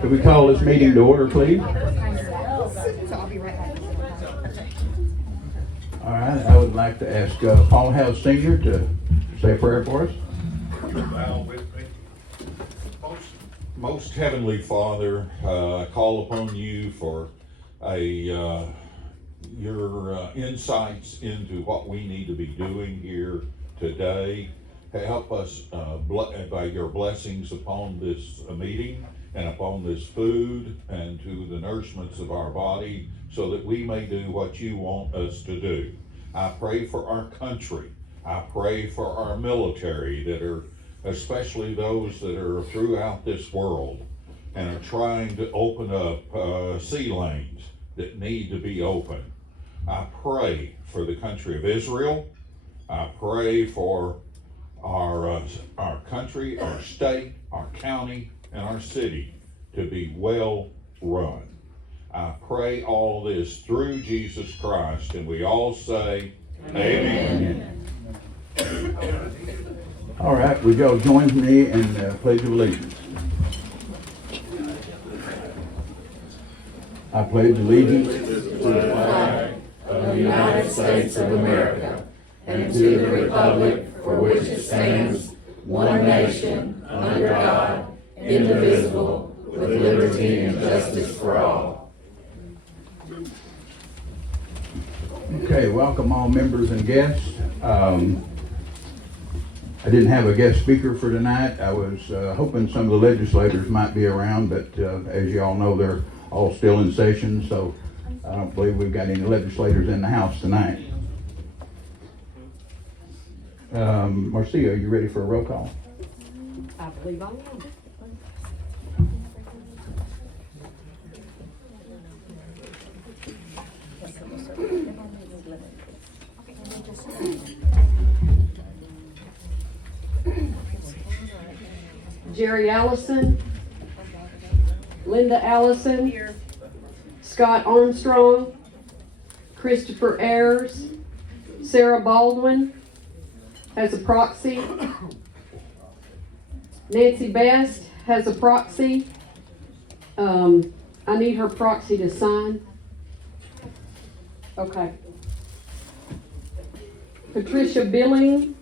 Could we call this meeting to order, please? All right, I would like to ask Paul House Sr. to say a prayer for us. Bow with me. Most Heavenly Father, I call upon you for your insights into what we need to be doing here today. Help us by your blessings upon this meeting and upon this food and to the nourishments of our body, so that we may do what you want us to do. I pray for our country. I pray for our military that are, especially those that are throughout this world and are trying to open up sea lanes that need to be open. I pray for the country of Israel. I pray for our country, our state, our county, and our city to be well run. I pray all this through Jesus Christ, and we all say, Amen. All right, would y'all join me in the Pledge of Allegiance? I pledge allegiance to the flag of the United States of America and to the republic for which it stands, one nation, under God, indivisible, with liberty and justice for all. Okay, welcome all members and guests. I didn't have a guest speaker for tonight. I was hoping some of the legislators might be around, but as you all know, they're all still in session, so I don't believe we've got any legislators in the house tonight. Marcia, are you ready for a roll call? I believe I am. Jerry Allison, Linda Allison, here. Scott Armstrong, Christopher Ayers, Sarah Baldwin has a proxy. Nancy Best has a proxy. I need her proxy to sign. Okay. Patricia Billing,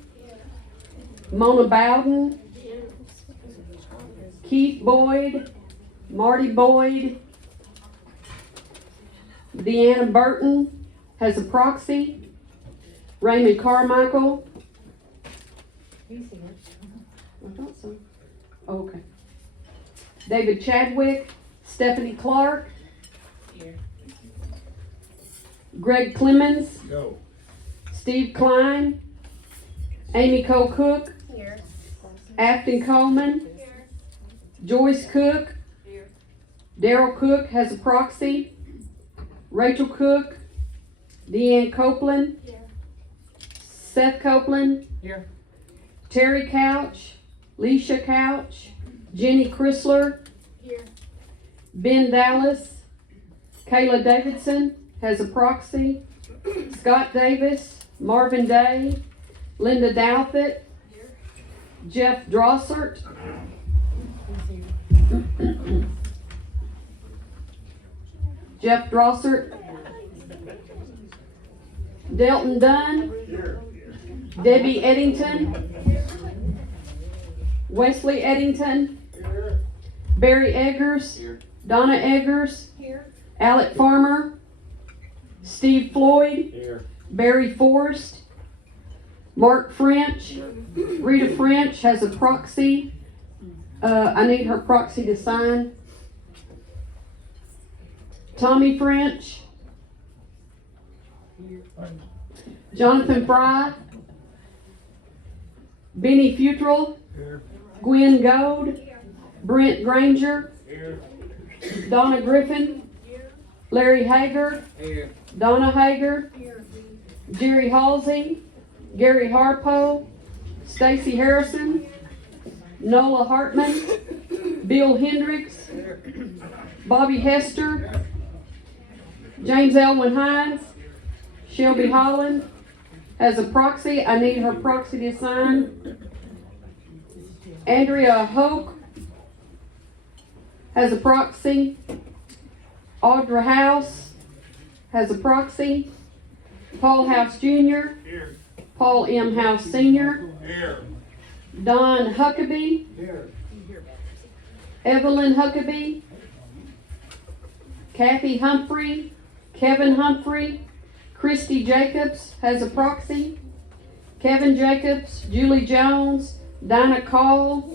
Mona Bowden, Keith Boyd, Marty Boyd, Deanna Burton has a proxy. Raymond Carmichael. He's here. I thought so. Oh, okay. David Chadwick, Stephanie Clark. Here. Greg Clemens. Go. Steve Klein. Amy Cole Cook. Here. Afton Coleman. Here. Joyce Cook. Here. Daryl Cook has a proxy. Rachel Cook. Deanne Copeland. Here. Seth Copeland. Here. Terry Couch. Leisha Couch. Jenny Chrysler. Here. Ben Dallas. Kayla Davidson has a proxy. Scott Davis. Marvin Day. Linda Douthit. Here. Jeff Drossert. Jeff Drossert. Delton Dunn. Here. Debbie Eddington. Wesley Eddington. Here. Barry Edgars. Here. Donna Edgars. Here. Alec Farmer. Steve Floyd. Here. Barry Forrest. Mark French. Here. Rita French has a proxy. I need her proxy to sign. Tommy French. Here. Jonathan Fry. Benny Futrell. Here. Gwen Gold. Here. Brent Granger. Here. Donna Griffin. Here. Larry Hager. Here. Donna Hager. Here. Jerry Halsey. Gary Harpo. Stacy Harrison. Nola Hartman. Bill Hendricks. Here. Bobby Hester. James Elwin Hines. Shelby Holland has a proxy. I need her proxy to sign. Andrea Hoke has a proxy. Audra House has a proxy. Paul House Jr. Here. Paul M. House Sr. Here. Don Huckabee. Here. Evelyn Huckabee. Kathy Humphrey. Kevin Humphrey. Christy Jacobs has a proxy. Kevin Jacobs. Julie Jones. Dinah Call.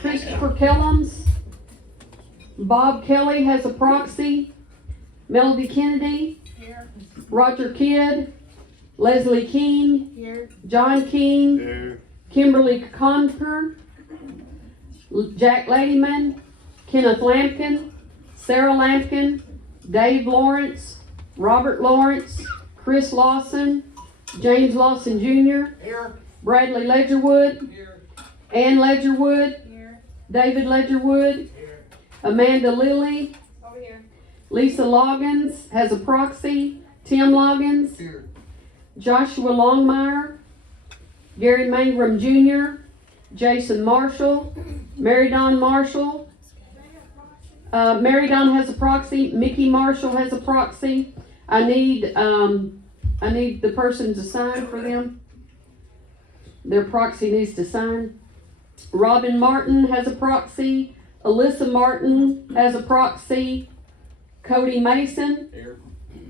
Christopher Kellums. Bob Kelly has a proxy. Melody Kennedy. Roger Kidd. Leslie King. John King. Here. Kimberly Conker. Jack Ladyman. Kenneth Lampkin. Sarah Lampkin. Dave Lawrence. Robert Lawrence. Chris Lawson. James Lawson Jr. Here. Bradley Ledgerwood. Here. Ann Ledgerwood. David Ledgerwood. Here. Amanda Lilly. Over here. Lisa Loggins has a proxy. Tim Loggins. Here. Joshua Longmire. Gary Mangrum Jr. Jason Marshall. Mary Dawn Marshall. Mary Dawn has a proxy. Mickey Marshall has a proxy. I need the person to sign for them. Their proxy needs to sign. Robin Martin has a proxy. Alyssa Martin has a proxy. Cody Mason. Here.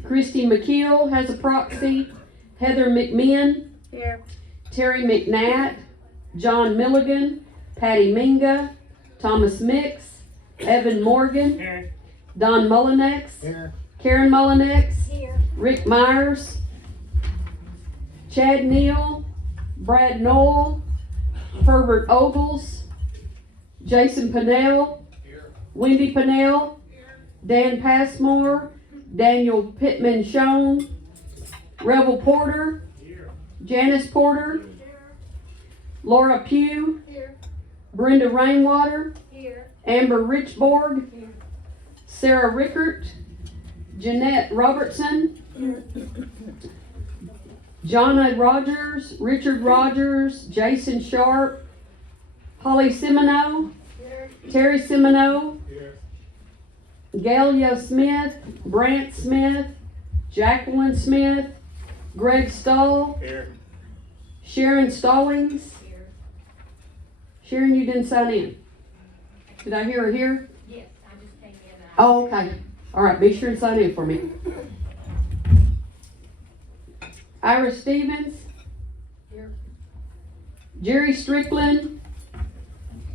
Christy McKeel has a proxy. Heather McMinn. Here. Terry McNatt. John Milligan. Patty Minga. Thomas Mix. Evan Morgan. Here. Don Mullinex. Here. Karen Mullinex. Here. Rick Myers. Chad Neal. Brad Knoll. Herbert Ogles. Jason Pennell. Here. Wendy Pennell. Dan Passmore. Daniel Pittman Schoen. Rebel Porter. Here. Janice Porter. Laura Pugh. Here. Brenda Rainwater. Here. Amber Richborg. Here. Sarah Rickert. Jeanette Robertson. Jonna Rogers. Richard Rogers. Jason Sharp. Holly Semino. Here. Terry Semino. Here. Galia Smith. Brant Smith. Jacqueline Smith. Greg Stahl. Here. Sharon Stallings. Here. Sharon, you didn't sign in. Did I hear her here? Yes, I just came in. Oh, okay. All right, be sure and sign in for me. Ira Stevens. Here. Jerry Strickland.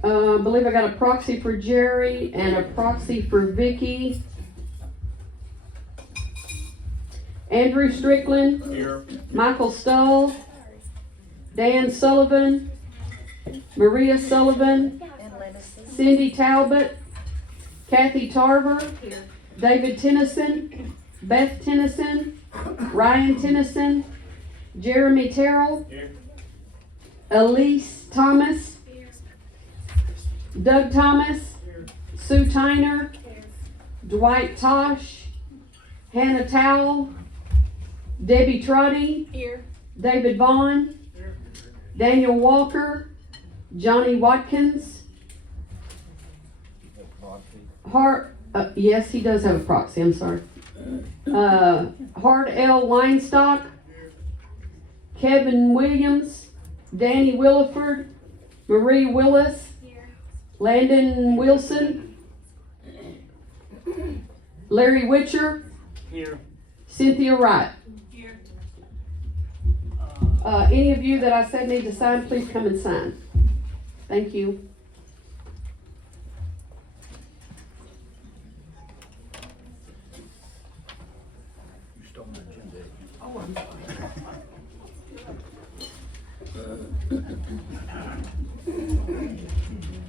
I believe I got a proxy for Jerry and a proxy for Vicky. Andrew Strickland. Here. Michael Stoll. Dan Sullivan. Maria Sullivan. Cindy Talbot. Kathy Tarver. Here. David Tennyson. Beth Tennyson. Ryan Tennyson. Jeremy Terrell. Here. Elise Thomas. Here. Doug Thomas. Here. Sue Tyner. Here. Dwight Tosh. Hannah Towle. Debbie Trotty. Here. David Vaughn. Here. Daniel Walker. Johnny Watkins. Yes, he does have a proxy, I'm sorry. Hard L. Weinstock. Kevin Williams. Danny Williford. Marie Willis. Here. Landon Wilson. Larry Witcher. Here. Cynthia Wright. Here. Any of you that I said need to sign, please come and sign. Thank you. You stole my agenda. Oh, I'm sorry.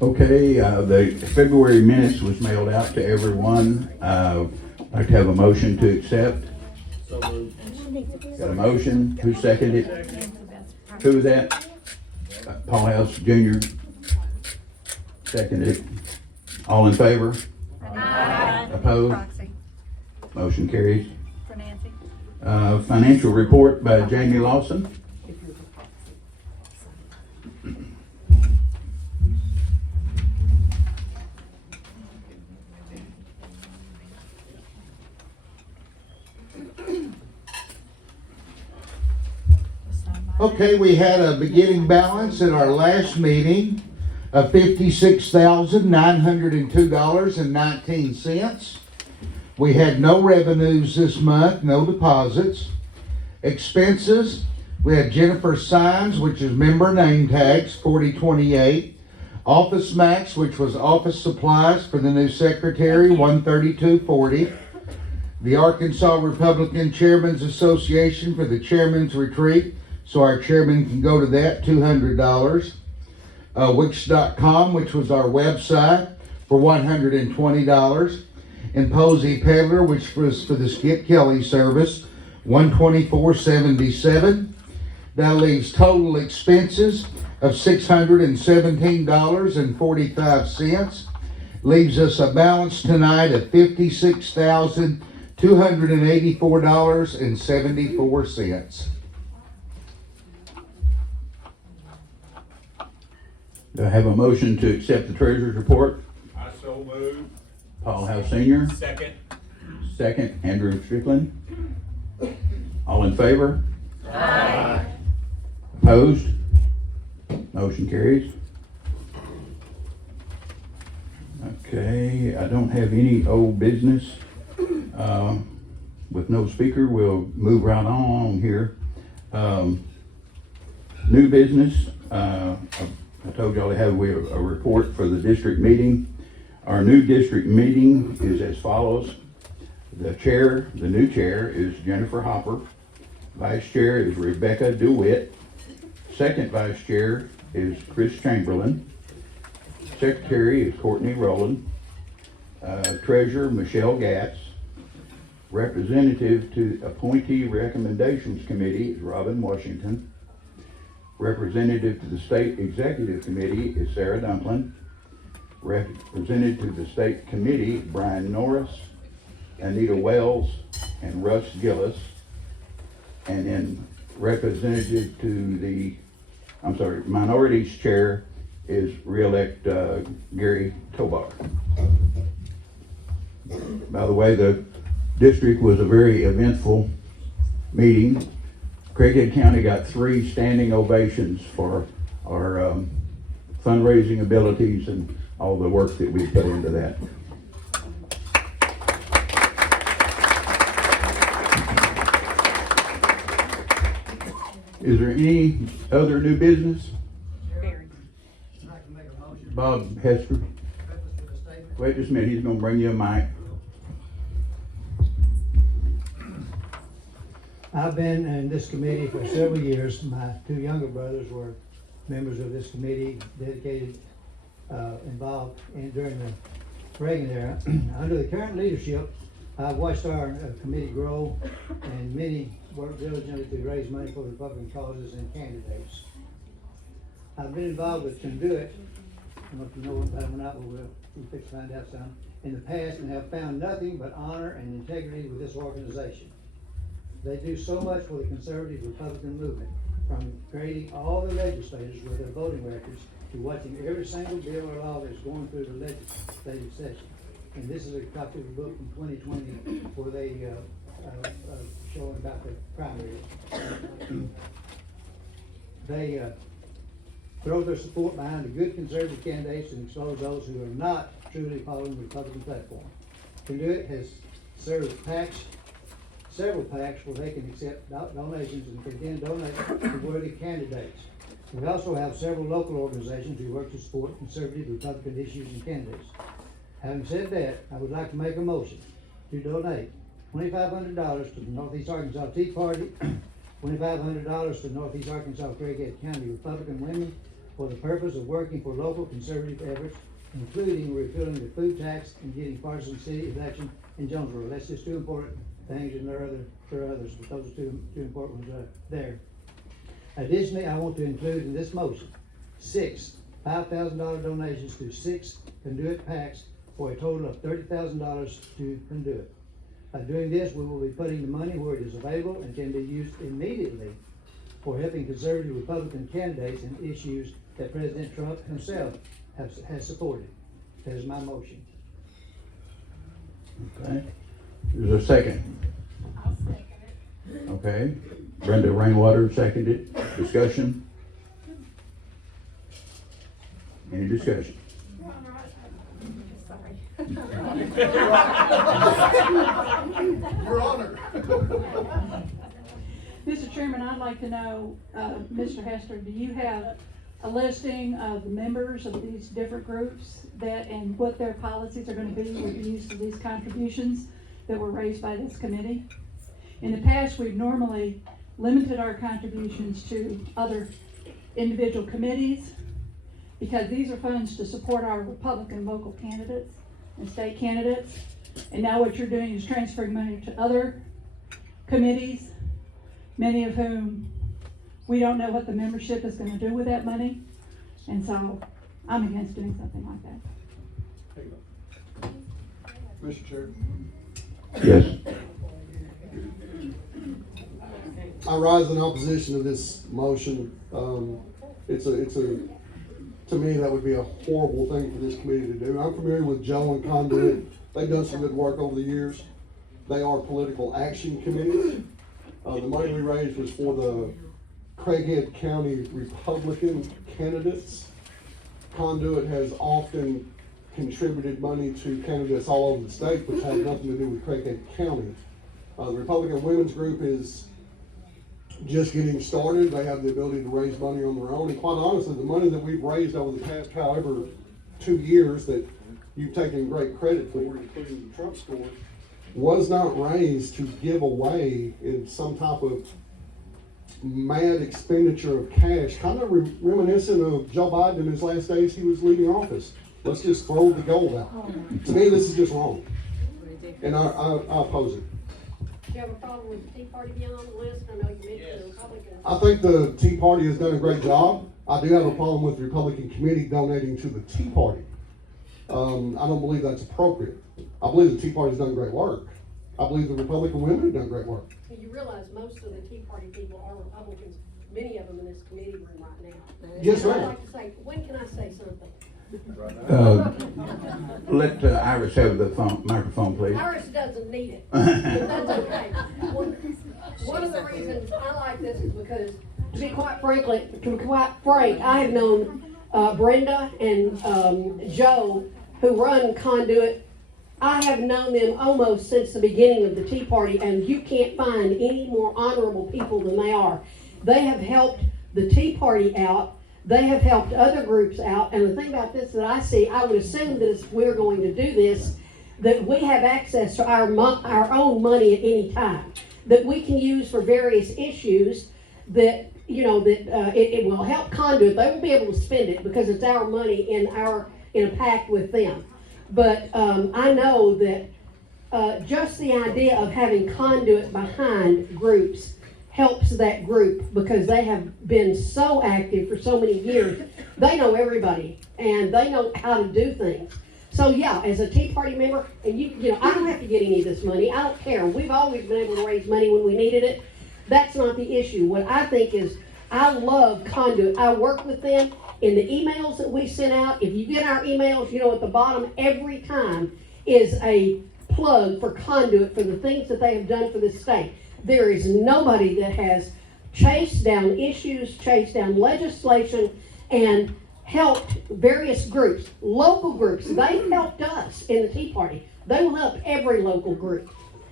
Okay, the February minutes was mailed out to everyone. I'd like to have a motion to accept. So moved. Got a motion? Who seconded it? Who was that? Paul House Jr. Seconded it. All in favor? Aye. Opposed? Proxy Motion carries. for Nancy. Financial report by Jamie Lawson. Okay, we had a beginning balance at our last meeting of $56,902.19. We had no revenues this month, no deposits. Expenses, we had Jennifer Signs, which is member name tags, $40.28. Office Max, which was office supplies for the new secretary, $132.40. The Arkansas Republican Chairman's Association for the Chairman's Retreat, so our chairman can go to that, $200. Wix.com, which was our website, for $120. And Posey Peddler, which was for the Skip Kelly service, $124.77. That leaves total expenses of $617.45. Leaves us a balance tonight of $56,284.74. Do I have a motion to accept the treasurer's report? I so move. Paul House Senior. Second. Second, Andrew Strickland. All in favor? Aye. Opposed? Motion carries. Okay, I don't have any old business. With no speaker, we'll move right on here. New business, I told y'all to have a report for the district meeting. Our new district meeting is as follows. The new chair is Jennifer Hopper. Vice chair is Rebecca DeWitt. Second vice chair is Chris Chamberlain. Secretary is Courtney Rowland. Treasurer Michelle Gatz. Representative to Appointee Recommendations Committee is Robin Washington. Representative to the State Executive Committee is Sarah Dumplin. Representative to the State Committee, Brian Norris, Anita Wells, and Russ Gillis. And then representative to the, minorities chair is re-elect Gary Tobar. By the way, the district was a very eventful meeting. Craighead County got 3 standing ovations for our fundraising abilities and all the work that we put into that. Is there any other new business? Bob Hester. Wait just a minute, he's gonna bring you a mic. I've been in this committee for several years. My 2 younger brothers were members of this committee, dedicated, involved during the Reagan era. Under the current leadership, I've watched our committee grow, and many work diligently to raise money for Republican causes and candidates. I've been involved with Conduit, I don't know if you know what that or not, but we'll fix to find out some, in the past, and have found nothing but honor and integrity with this organization. They do so much for the conservative Republican movement, from creating all the legislators with their voting records to watching every single bill or law that's going through the legislative session. And this is a copy of the book from 2020 where they showing about the primary. They throw their support behind the good conservative candidates and expose those who are not truly following the Republican platform. Conduit has served several PACs where they can accept donations and can then donate to worthy candidates. We also have several local organizations who work to support conservative Republican issues and candidates. Having said that, I would like to make a motion to donate $2,500 to the Northeast Arkansas Tea Party, $2,500 to Northeast Arkansas Craighead County Republican Women for the purpose of working for local conservative efforts, including repealing the food tax and getting partisan city election in Jonesboro. That's just 2 important things, and there are others, but those are two important ones there. Additionally, I want to include in this motion 6 $5,000 donations to 6 Conduit PACs for a total of $30,000 to Conduit. By doing this, we will be putting the money where it is available and can be used immediately for helping conservative Republican candidates and issues that President Trump himself has supported. That is my motion. Okay. Is there a second? I'll second it. Okay. Brenda Rainwater seconded. Discussion? Any discussion? Your Honor. Mr. Chairman, I'd like to know, Mr. Hester, do you have a listing of the members of these different groups that, and what their policies are gonna be with the use of these contributions that were raised by this committee? In the past, we've normally limited our contributions to other individual committees because these are funds to support our Republican local candidates and state candidates. And now what you're doing is transferring money to other committees, many of whom we don't know what the membership is gonna do with that money. And so I'm against doing something like that. Mr. Chair. Yes. I rise in opposition to this motion. To me, that would be a horrible thing for this committee to do. I'm familiar with Joe and Conduit. They've done some good work over the years. They are political action committees. The money we raised was for the Craighead County Republican candidates. Conduit has often contributed money to candidates all over the state, which have nothing to do with Craighead County. The Republican Women's Group is just getting started. They have the ability to raise money on their own. And quite honestly, the money that we've raised over the past however 2 years that you've taken great credit for, including the Trump score, was not raised to give away in some type of mad expenditure of cash, kind of reminiscent of Joe Biden in his last days he was leaving office. Let's just throw the gold out. To me, this is just wrong. And I oppose it. Do you have a problem with the Tea Party being on the list? I know you mentioned the Republicans. I think the Tea Party has done a great job. I do have a problem with the Republican committee donating to the Tea Party. I don't believe that's appropriate. I believe the Tea Party's done great work. I believe the Republican women have done great work. You realize most of the Tea Party people are Republicans, many of them in this committee room right now. Yes, And I'd ma'am. like to say, when can I say something? Let Iris have the microphone, please. Iris doesn't need it, but that's okay. One of the reasons I like this is because, to be quite frank, I have known Brenda and Joe, who run Conduit. I have known them almost since the beginning of the Tea Party, and you can't find any more honorable people than they are. They have helped the Tea Party out. They have helped other groups out. And the thing about this that I see, I would assume that if we're going to do this, that we have access to our own money at any time, that we can use for various issues that, it will help Conduit. They will be able to spend it because it's our money in a pact with them. But I know that just the idea of having Conduit behind groups helps that group because they have been so active for so many years. They know everybody and they know how to do things. So yeah, as a Tea Party member, and I don't have to get any of this money. I don't care. We've always been able to raise money when we needed it. That's not the issue. What I think is, I love Conduit. I work with them in the emails that we send out. If you get our emails, at the bottom every time is a plug for Conduit for the things that they have done for this state. There is nobody that has chased down issues, chased down legislation, and helped various groups, local groups. They've helped us in the Tea Party. They will help every local group.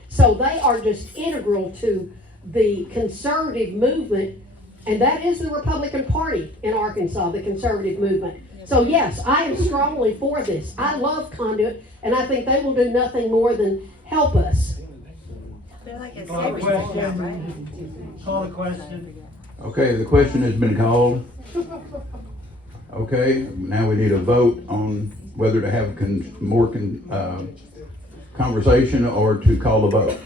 So they are just integral to the conservative movement, and that is the Republican Party in Arkansas, the conservative movement. So yes, I am strongly for this. I love Conduit, and I think they will do nothing more than help us. Call the question. Okay, the question has been called. Okay, now we need a vote on whether to have more conversation or to call a vote.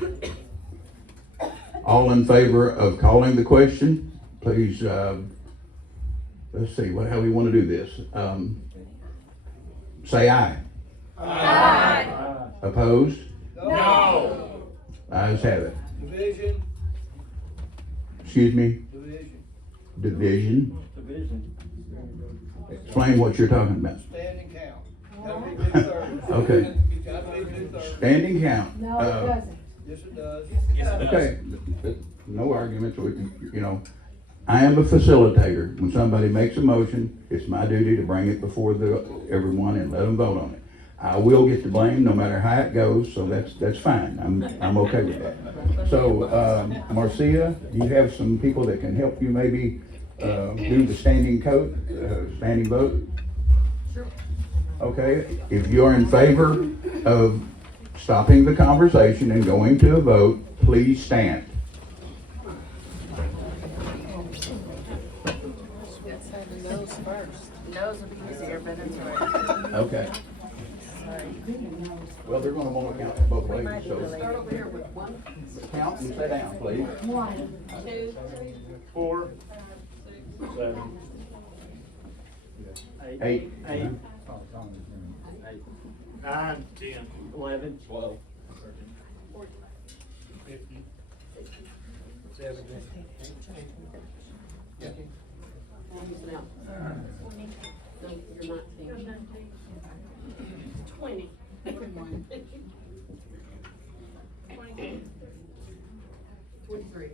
All in favor of calling the question, please, let's see, how we want to do this. Say aye. Aye. Opposed? No. Ayes have it. Division. Excuse me? Division. Division? Explain what you're talking about. Standing count. Gotta be two-thirds. Okay. Gotta be two-thirds. Standing count. No, it doesn't. Yes, it does. Okay, no arguments, you know. I am a facilitator. When somebody makes a motion, it's my duty to bring it before everyone and let them vote on it. I will get the blame no matter how it goes, so that's fine. I'm okay with that. So, Marcia, do you have some people that can help you maybe, do the standing vote? Sure. Okay, if you're in favor of stopping the conversation and going to a vote, please stand. Nose first. Nose will be easier, but it's right. Okay. Well, they're gonna want to count it both ways, so Start over here with one, count and sit down, please. 1, 2, 4, 7, 8. 9, 10, 11, 12, 15, 17. now. No, you're not 20. 21. 23.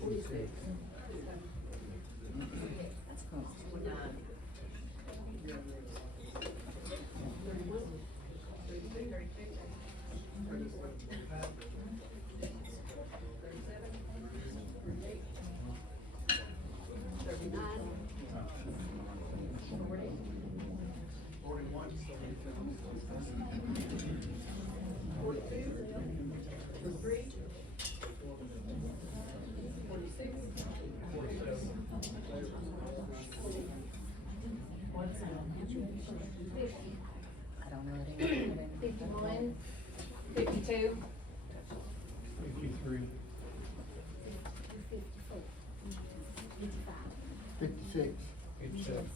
46. 51, 52, 53. 56. 57.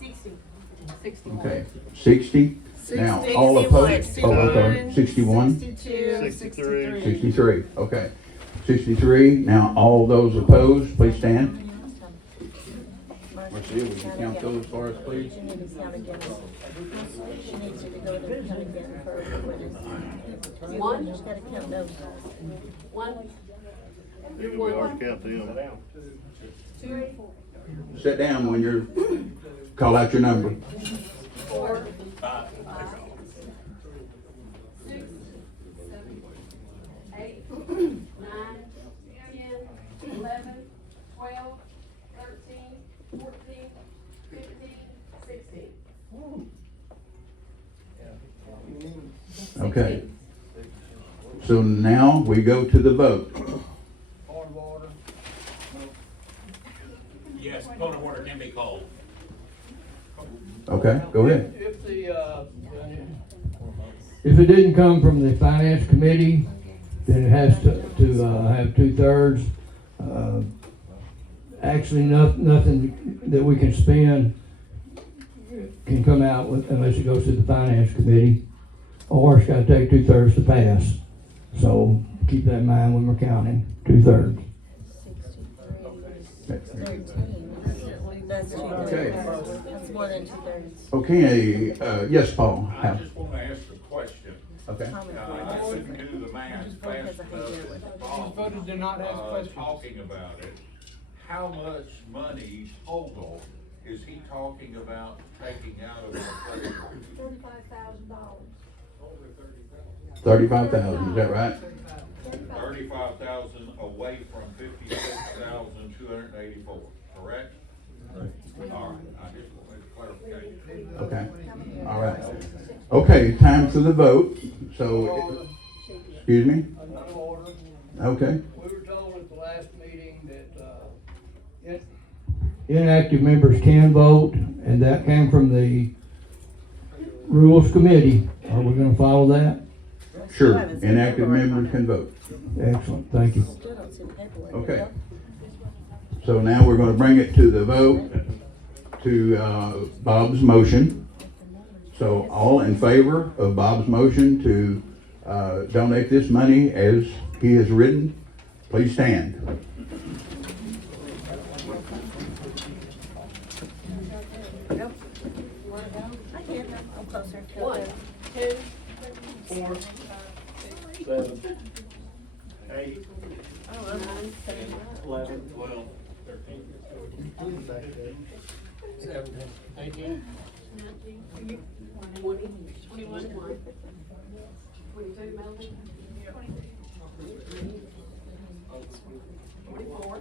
60. 61. Okay, 60. Now, all opposed, oh, okay, 61, 63. 63, okay. 63, now all those opposed, please stand. Marcia, would you count those for us, please? She needs to count again. She needs you to go to count again for witness. One. You just gotta count those. 1, We already count them. 2, Sit down when you're, call out your number. 4, 5, 6, 7, 8, 9, 10, 11, 12, 13, 14, 15, 16. Okay. So now we go to the vote. Point of order. Yes, point of order can be called. Okay, go ahead. If it didn't come from the finance committee, then it has to have 2/3. Actually, nothing that we can spend can come out unless it goes to the finance committee, or it's gotta take 2/3 to pass. So keep that in mind when we're counting, 2/3. 63, 13. That's 2/3. Okay. That's more than 2/3. Okay, yes, Paul. I just want to ask a question. Okay. I couldn't do the math fast enough. Bob, Voted to not ask questions. talking about it, how much money total is he talking about taking out of the treasury? $35,000. 35,000, is that right? 35,000 away from 56,284, correct? All right, I just wanted clarification. Okay, all right. Okay, time for the vote. So, excuse me? Another order. Okay, We were told at the last meeting that, Inactive members can vote, and that came from the Rules Committee. Are we gonna follow that? sure, inactive members can vote. Excellent, thank you. Still don't see the paperwork. Okay. So now we're gonna bring it to the vote, to Bob's motion. So all in favor of Bob's motion to donate this money as he has written, please stand. I can't, I'm closer to 1, it. 7, 8, 11, 12, 13, 17, 18, 20, 21, 22, Melvin. 24.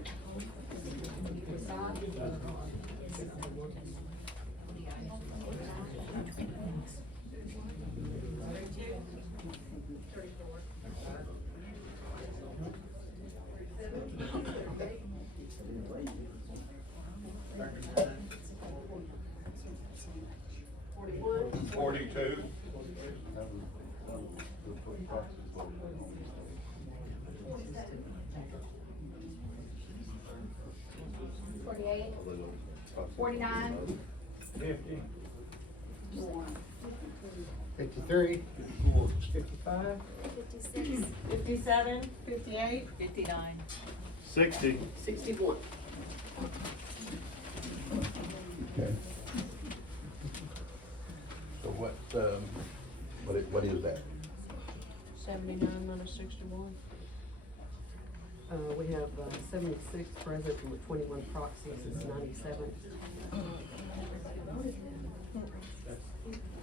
42, 48, 49, 50, 53, 55, 56, 57, 58, 59. 60. 61. Okay. So what is that? 79 minus 61. We have 76 present with 21 proxies, it's 97.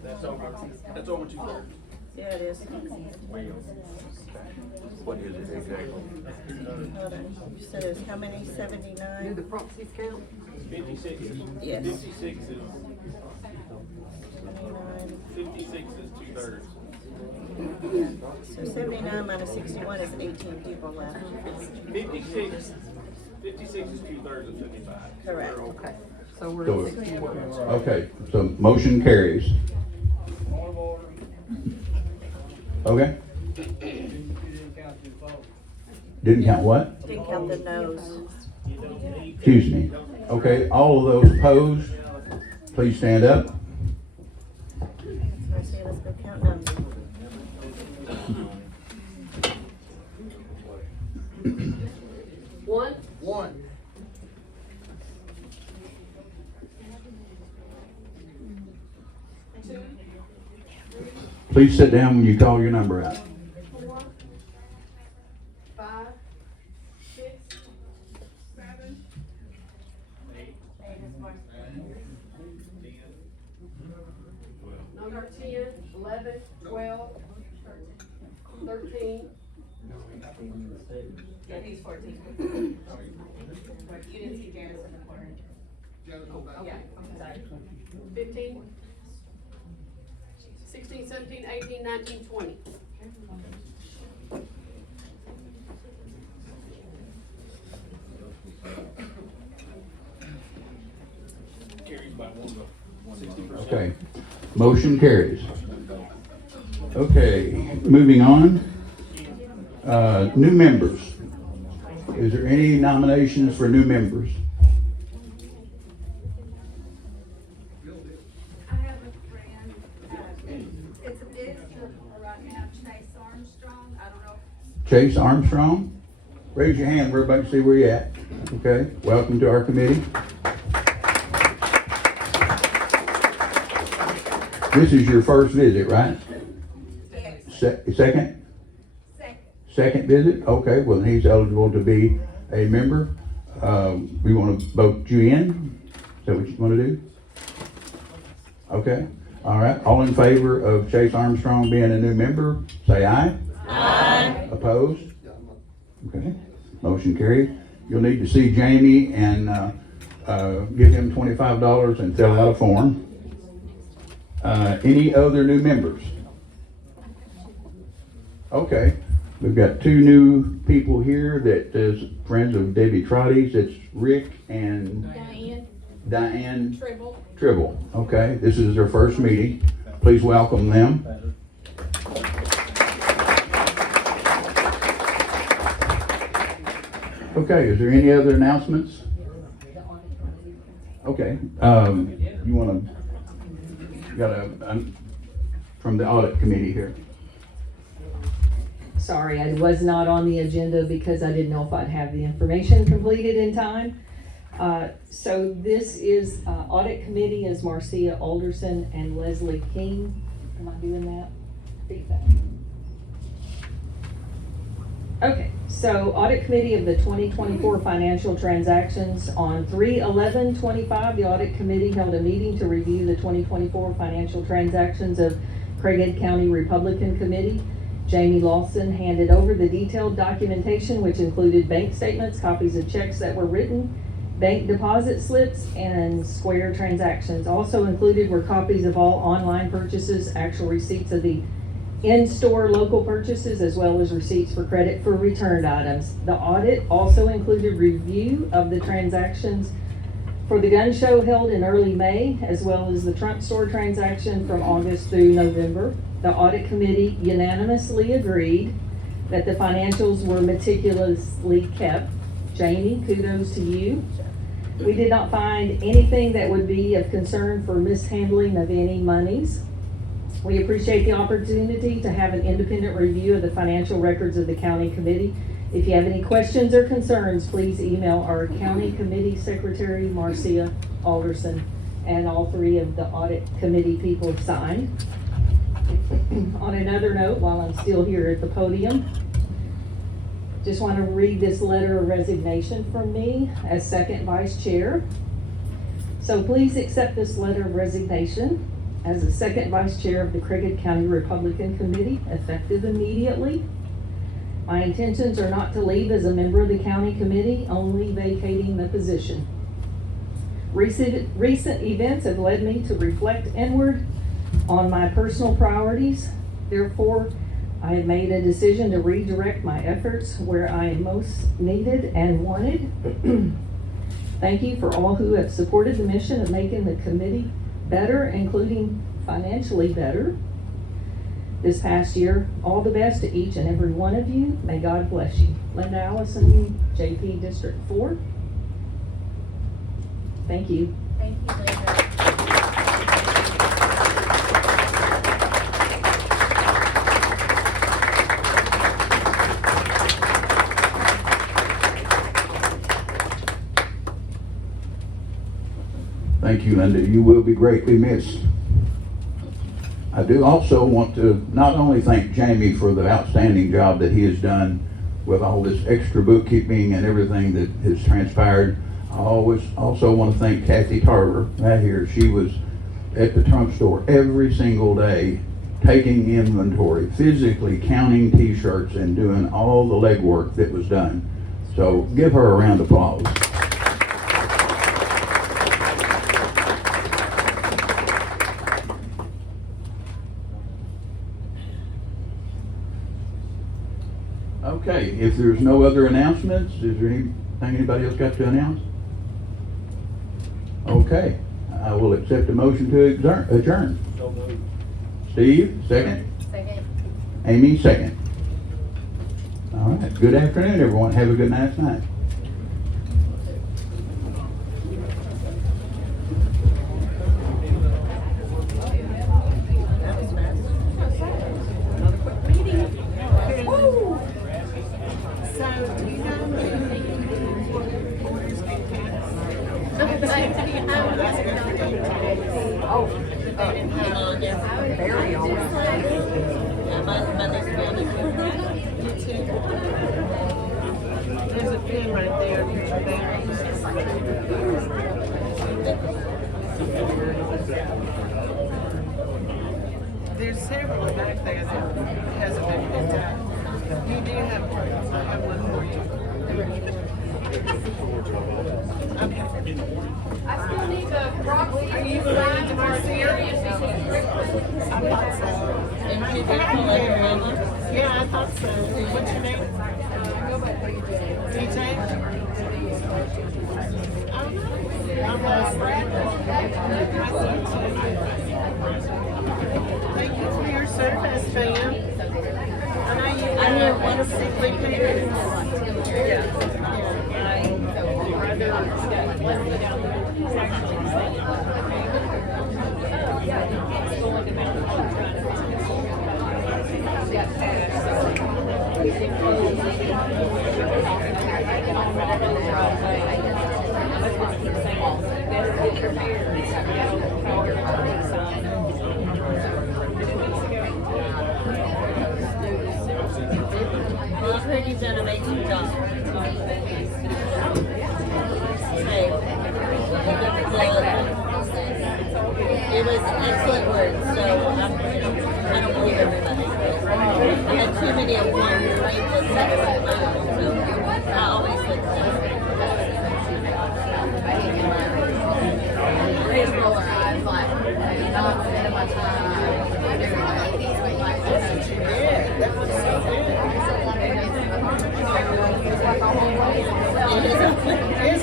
that's over 2/3. Yeah, it is. What is it exactly? Hold on. You said it's how many? 79? Do the proxies count? 56 is, Yes. 56 is, 79. 56 is 2/3. So 79 minus 61 is 18 people left. 56 is 2/3 of 55. Correct. Okay, so we're So- at 61. Okay, so motion carries. Point of order, Okay? you didn't count your vote. Didn't count what? Didn't count the noes. Excuse me. Okay, all of those opposed, please stand up. Marcia, let's go count now. One. One. Please sit down when you call your number out. 4, 5, 6, 7, number 10, 11, 12, 13. Yeah, he's 14. You didn't see Janice in the corner. Yeah, sorry. 15, 16, 17, 18, 19, 20. Carries by 60%. Okay, motion carries. Okay, moving on. New members. Is there any nominations for new members? I have a friend, it's a bit right now, Chase Armstrong, I don't know. Chase Armstrong? Raise your hand, everybody see where you're at. Okay, welcome to our committee. This is your first visit, right? Yes. Second? Second. Second visit? Okay, well, then he's eligible to be a member. We want to vote you in. Is that what you want to do? Okay, all right. All in favor of Chase Armstrong being a new member, say aye. Aye. Opposed? Okay, motion carried. You'll need to see Jamie and give him $25 and fill out a form. Any other new members? Okay, we've got two new people here that is friends of Debbie Trotty's. It's Rick and Diane Tribble. Okay, this is their first meeting. Please welcome them. Okay, is there any other announcements? Okay, you want to, got from the audit committee here. Sorry, I was not on the agenda because I didn't know if I'd have the information completed in time. So this is audit committee is Marcia Alderson and Leslie King. Am I doing that? Feedback. Okay, so Audit Committee of the 2024 financial transactions. On 3/11/25, the Audit Committee held a meeting to review the 2024 financial transactions of Craighead County Republican Committee. Jamie Lawson handed over the detailed documentation, which included bank statements, copies of checks that were written, bank deposit slips, and Square transactions. Also included were copies of all online purchases, actual receipts of the in-store local purchases, as well as receipts for credit for returned items. The audit also included review of the transactions for the gun show held in early May, as well as the Trump store transaction from August through November. The audit committee unanimously agreed that the financials were meticulously kept. Jamie, kudos to you. We did not find anything that would be of concern for mishandling of any monies. We appreciate the opportunity to have an independent review of the financial records of the county committee. If you have any questions or concerns, please email our county committee secretary, Marcia Alderson, and all three of the audit committee people have signed. On another note, while I'm still here at the podium, just want to read this letter of resignation from me as second vice chair. So please accept this letter of resignation as the second vice chair of the Craighead County Republican Committee, effective immediately. My intentions are not to leave as a member of the county committee, only vacating the position. Recent events have led me to reflect inward on my personal priorities. Therefore, I have made a decision to redirect my efforts where I am most needed and wanted. Thank you for all who have supported the mission of making the committee better, including financially better this past year. All the best to each and every one of you. May God bless you. Linda Allison, JP District 4. Thank you. Thank you, Linda. Thank you, Linda. You will be greatly missed. I do also want to not only thank Jamie for the outstanding job that he has done with all this extra bookkeeping and everything that has transpired. I also want to thank Kathy Tarver right here. She was at the Trump store every single day, taking inventory, physically counting t-shirts and doing all the legwork that was done. So give her a round of applause. Okay, if there's no other announcements, is there anything anybody else got to announce? Okay, I will accept a motion to adjourn. Steve, second? Second. Amy, second. All right, good afternoon, everyone. Have a good night's night. There's a pin right there. There's several back there that hasn't been picked out. You do have one. I have one for you. Okay. I still need the proxy. Are you ready to Marcia? I thought so. Yeah, I thought so. What's your name? DJ? I'm Brad. Thank you for your service, fam. I know you want to sickly people. Randy's done an amazing job. It was excellent work, so I don't believe everybody. I had too many of one who made the second one, so I always look at His roller eyes, like, I'm not spending my time doing like these weeks, like this. Yeah, that was so good.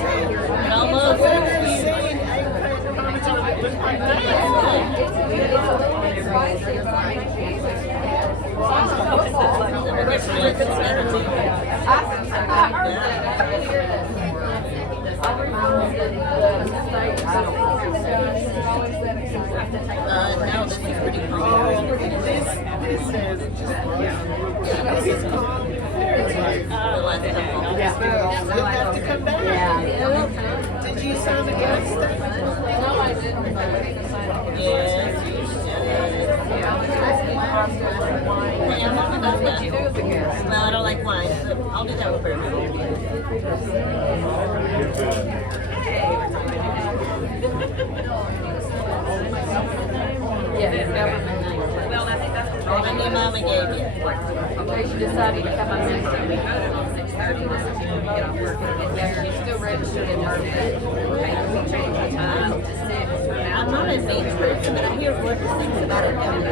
it almost no, this is pretty cool. This is this is calm. We'll have to come back. Yeah. Did you sign the gas thing? No, I didn't. Yes, you should. Hey, I'm not about that. Well, I don't like wine, but I'll do that with bourbon. Well, I think that's How many mama gave you? okay. She decided to come up next time. We voted on 6:30. This is when we get off work and get there. She's still registered in Murphy. We changed the time to 6 for now. I'm not a main person, but I hear gorgeous things about it every day.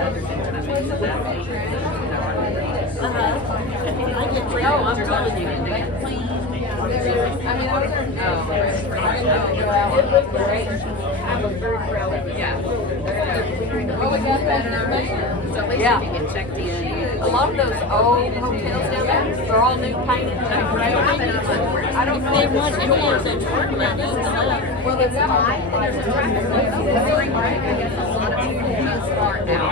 I get free. No, I'm telling you, they clean. I mean, I was there. It looked great. I was very proud. Yeah. Well, we got better. So at least you can get checked in. A lot of those old hotels down there, they're all new painted. I don't know. They want any of those short money. Well, there's there's a traffic light. Spring break, I guess a lot of people just start now.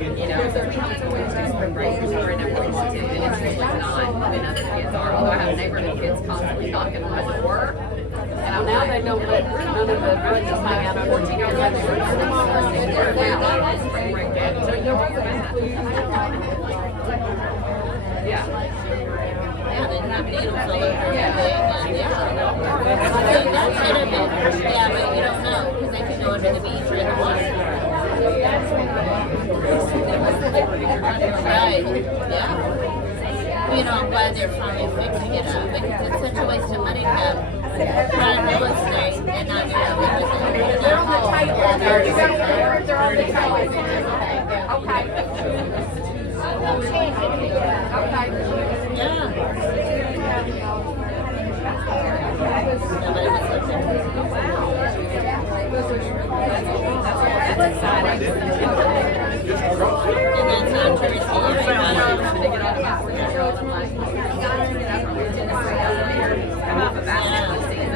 You know, they're trying to wait for spring break because we're in every one too, and it's really not than other kids are. Although I have neighborhood kids constantly knocking on my door. And now they don't let none of the girls just hang out on 14 years old. They're now. Spring break day. So they're yeah. Yeah, they have needles all over everything. Yeah, but you don't know because they could go under the beach or in the water. Right. Yeah. You know, I'm glad they're finally fixing it up because it's such a waste of money to have prime real estate and not do anything with it. They're on the table. You got to they're on the table. Okay.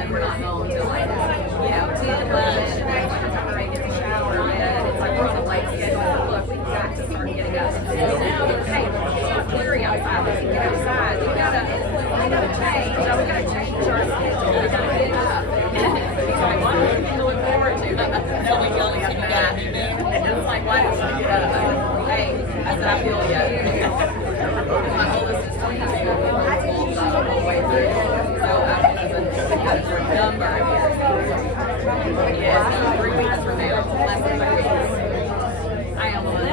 We're not going to like, you know, 10 lunch, everybody gets a shower, and it's like we're on a late schedule. Look, we got to start getting up. So now the table, it's not cleary outside, we can get outside. We gotta change. So we gotta change our schedule. We gotta get up. It's like one thing to look forward to. No, we don't. You gotta be there. It's like, why don't you get up? Hey, I said, I feel you. My oldest is 22. She's all the way through. So I because we're number here. Yes, 3 weeks from now, less than 5 weeks. I am a little,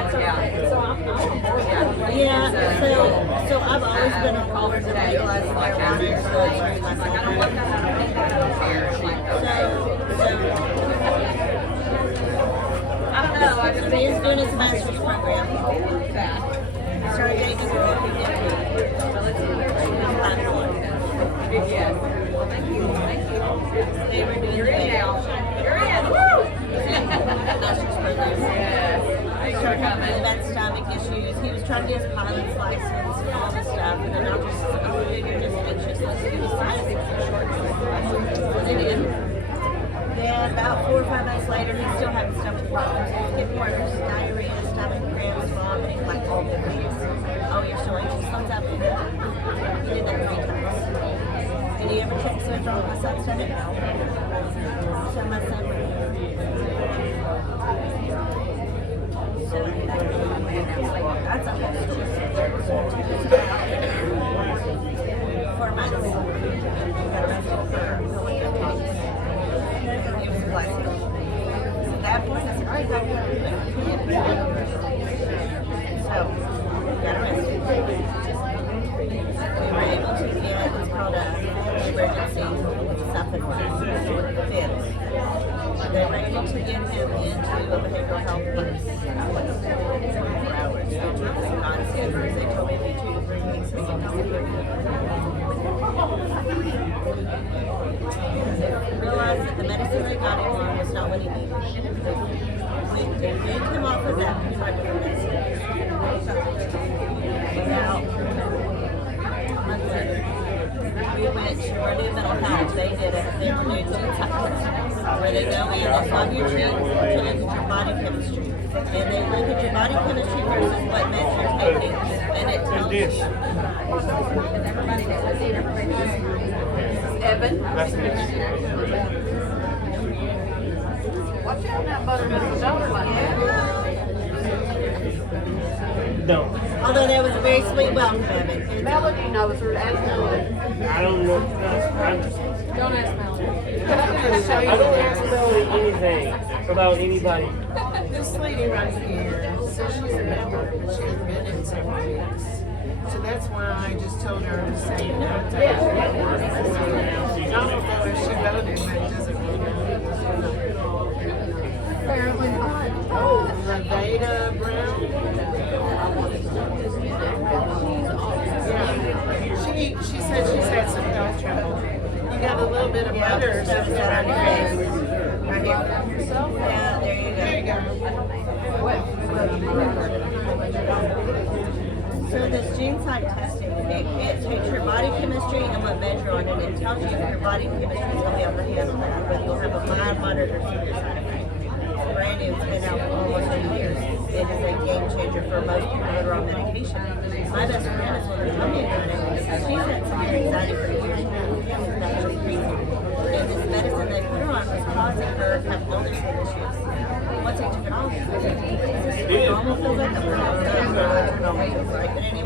Yeah, so I've always been a caller to legalize my county, so it's like, I don't want that. I don't know, I just he's doing his master's program. Sorry, getting his work Yes. Thank you. You're in now. You're in. Woo! Master's program. Yes. Started coming about stomach issues. He was trying to get his pilot's license and all this stuff, and then I figured just anxious. Let's do the science for short. They did. Then about 4 or 5 months later, he's still having stomach problems. He's getting worse. Diarrhea, stomach cramps, vomiting, like all the things. Oh, you're so anxious. What's up? He did that 3 times. Did he ever check what's wrong with my son's stomach? No. So my son would so that's a whole story. a behavioral health nurse. 24 hours. They took some non-standards. They told me it'd be 2 to 3 weeks. We can come here. Realized that the medicine they got him on was not what he needed. We moved him off of that and tried different medicine. About a month later, we went to Rodeo Mental Health. They did a afternoon gene test where they go in, they swab your genes to look at your body chemistry. And they look at your body chemistry versus what meds you're taking, and it tells you. Evan? Watch out that buttermilk shoulder like that. No. Although there was a very sweet welcome, Evan. Melody knows her, ask Melody. I don't know. Don't ask Melody. I don't ask Melody anything about anybody. This lady right here says she's a member, but she hasn't been in several weeks. So that's why I just told her to say no. I don't know whether she voted, but it doesn't really matter. Apparently not. Laveda Brown. Yeah. She said she's had some health trouble. You got a little bit of butter or something around your face. Right here. Yeah, there you go. So this gene site testing, it takes your body chemistry and what meds you're on, and it tells you if your body chemistry is going to be able to handle that, whether you'll have a mild, moderate, or severe side effect. It's brand new, it's been out for almost 2 years. It is a game changer for most people that are on medication. My best friend is one of told me about it because she's had severe anxiety for years now. It's actually crazy. And this medicine they put her on was causing her to have wellness issues. Once they took it off, it normal feels like a normal feels like. But anyway,